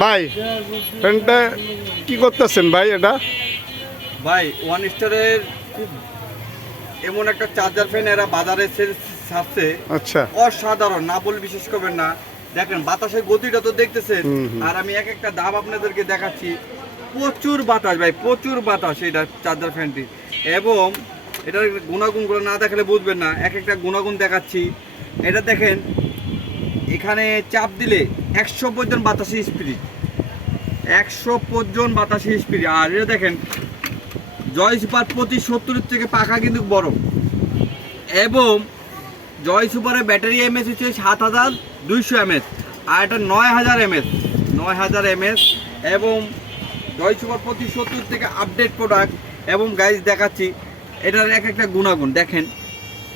ভাই ফ্যানটা কি করতেছেন ভাই এটা? ভাই ওয়ান স্টারের খুব এমন একটা চার্জার ফ্যান এরা বাজারে ছাড়ছে, আচ্ছা অসাধারণ, না বলে বিশেষ করবেন না। দেখেন বাতাসের গতিটা তো দেখতেছেন, আর আমি এক একটা দাম আপনাদেরকে দেখাচ্ছি। প্রচুর বাতাস ভাই, প্রচুর বাতাস এটা চার্জার ফ্যানটি। এবং এটার গুণাগুণগুলো না দেখালে বুঝবেন না, এক একটা গুণাগুণ দেখাচ্ছি। এটা দেখেন, এখানে চাপ দিলে 100 পর্যন্ত বাতাসি স্পিড, 100 পর্যন্ত বাতাসি স্পিড। আর এটা দেখেন জয় সুপার প্রতি 70 থেকে পাখা কিন্তু বড়। এবং জয় সুপারের ব্যাটারি এমএস হচ্ছে 7200 এমএস, আর এটা 9000 এমএস, 9000 এমএস। এবং জয় সুপার প্রতি 70 থেকে আপডেট প্রোডাক্ট। এবং গাইজ দেখাচ্ছি এটার এক একটা গুণাগুণ দেখেন।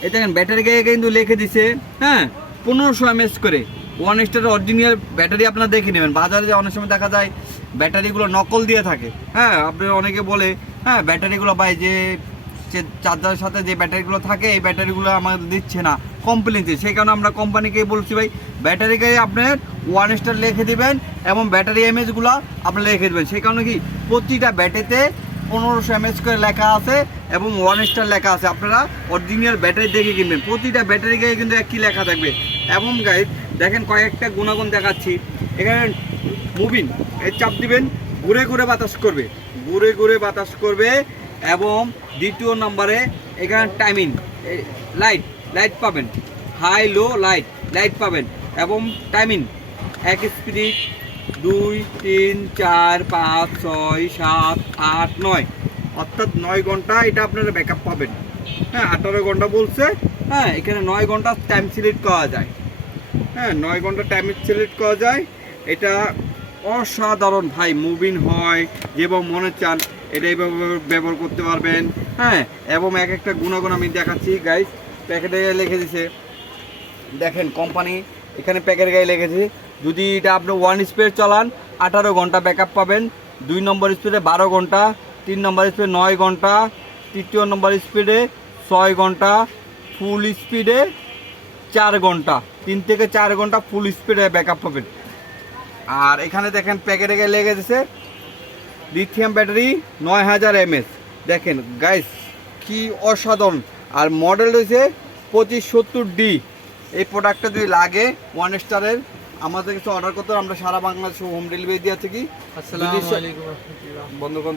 এই দেখেন ব্যাটারি গায়ে কিন্তু লিখে দিছে, হ্যাঁ, 1500 এমএস করে। ওয়ান স্টারের অরিজিনাল ব্যাটারি আপনারা দেখে নেবেন। বাজারে অনেক সময় দেখা যায় ব্যাটারিগুলো নকল দিয়ে থাকে, হ্যাঁ, আপনি অনেকে বলে হ্যাঁ ব্যাটারিগুলো ভাই যে চার্জারের সাথে যে ব্যাটারিগুলো থাকে এই ব্যাটারিগুলো আমাদের দিচ্ছে না, কমপ্লেন দিচ্ছে। সেই কারণে আমরা কোম্পানিকে বলছি ভাই ব্যাটারি গায়ে আপনার ওয়ান স্টার লিখে দিবেন এবং ব্যাটারি এমএসগুলো আপনি লিখে দেবেন। সেই কারণে কি প্রতিটা ব্যাটারিতে 1500 এমএস করে লেখা আছে এবং ওয়ান স্টার লেখা আছে। আপনারা অরিজিনাল ব্যাটারি দেখে কিনবেন, প্রতিটা ব্যাটারি গায়ে কিন্তু একই লেখা থাকবে। এবং গাইজ দেখেন কয়েকটা গুণাগুণ দেখাচ্ছি। এখানে মুভিং, এর চাপ দিবেন ঘুরে ঘুরে বাতাস করবে, ঘুরে ঘুরে বাতাস করবে। এবং দ্বিতীয় নম্বরে এখানে টাইমিং, লাইট লাইট পাবেন, হাই লো লাইট পাবেন। এবং টাইমিং এক স্পিড 2 3 4 5 6 7 8 9, অর্থাৎ 9 ঘন্টা এটা আপনারা ব্যাকআপ পাবেন। হ্যাঁ 18 ঘন্টা বলছে, হ্যাঁ এখানে 9 ঘন্টা টাইম সিলেক্ট করা যায়, হ্যাঁ 9 ঘন্টা টাইম সিলেক্ট করা যায়। এটা অসাধারণ ভাই, মুভিং হয় যেভাবে মনে চান এটা এইভাবে ব্যবহার করতে পারবেন, হ্যাঁ। এবং এক একটা গুণাগুণ আমি দেখাচ্ছি গাইস। প্যাকেটে লিখে দিছে দেখেন কোম্পানি, এখানে প্যাকেটের গায়ে লিখেছে যদি এটা আপনি ওয়ান স্পিড চালান 18 ঘন্টা ব্যাকআপ পাবেন, 2 নম্বর স্পিডে 12 ঘন্টা, 3 নম্বর স্পিডে 9 ঘন্টা, তৃতীয় নম্বর স্পিডে 6 ঘন্টা, ফুল স্পিডে 4 ঘন্টা, 3 থেকে 4 ঘন্টা ফুল স্পিডে ব্যাকআপ পাবেন। আর এখানে দেখেন প্যাকেটে গায়ে লেগে গেছে লিথিয়াম ব্যাটারি 9000 এমএস। দেখেন গাইস কি অসাধারণ। আর মডেল রয়েছে 2570D। এই প্রোডাক্টটা যদি লাগে ওয়ান স্টারের আমাদের কাছে অর্ডার করতে, আমরা সারা বাংলাদেশে হোম ডেলিভারি দিয়ে থাকি। আসসালামু আলাইকুম। বন্ধুগণ